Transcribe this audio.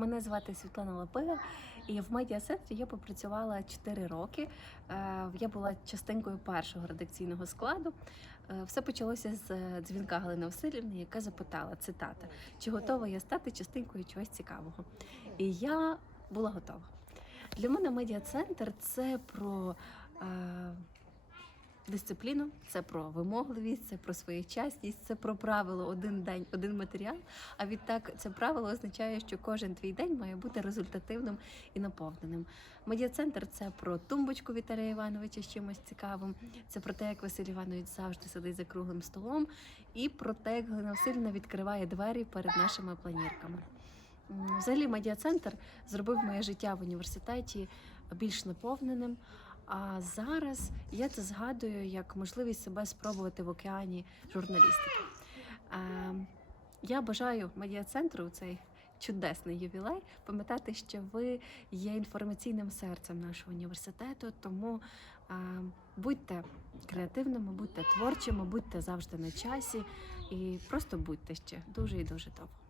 Мене звати Світлана Лапига, і в медіа-центрі я попрацювала 4 роки. Е, Я була частинкою першого редакційного складу. Е, Все почалося з е, дзвінка Галини Васильівни, яка запитала цитата: чи готова я стати частинкою чогось цікавого? І я була готова. Для мене медіа-центр це про. Дисципліну, це про вимогливість, це про своєчасність, це про правило один день, один матеріал. А відтак це правило означає, що кожен твій день має бути результативним і наповненим. Медіа-центр це про тумбочку Віталія Івановича з чимось цікавим. Це про те, як Василь Іванович завжди сидить за круглим столом, і про те, як Галина Васильівна відкриває двері перед нашими планірками. Взагалі, медіа-центр зробив моє життя в університеті більш наповненим. А зараз я це згадую як можливість себе спробувати в океані журналістики. Я бажаю медіа-центру цей чудесний ювілей пам'ятати, що ви є інформаційним серцем нашого університету. Тому будьте креативними, будьте творчими, будьте завжди на часі і просто будьте ще дуже і дуже довго.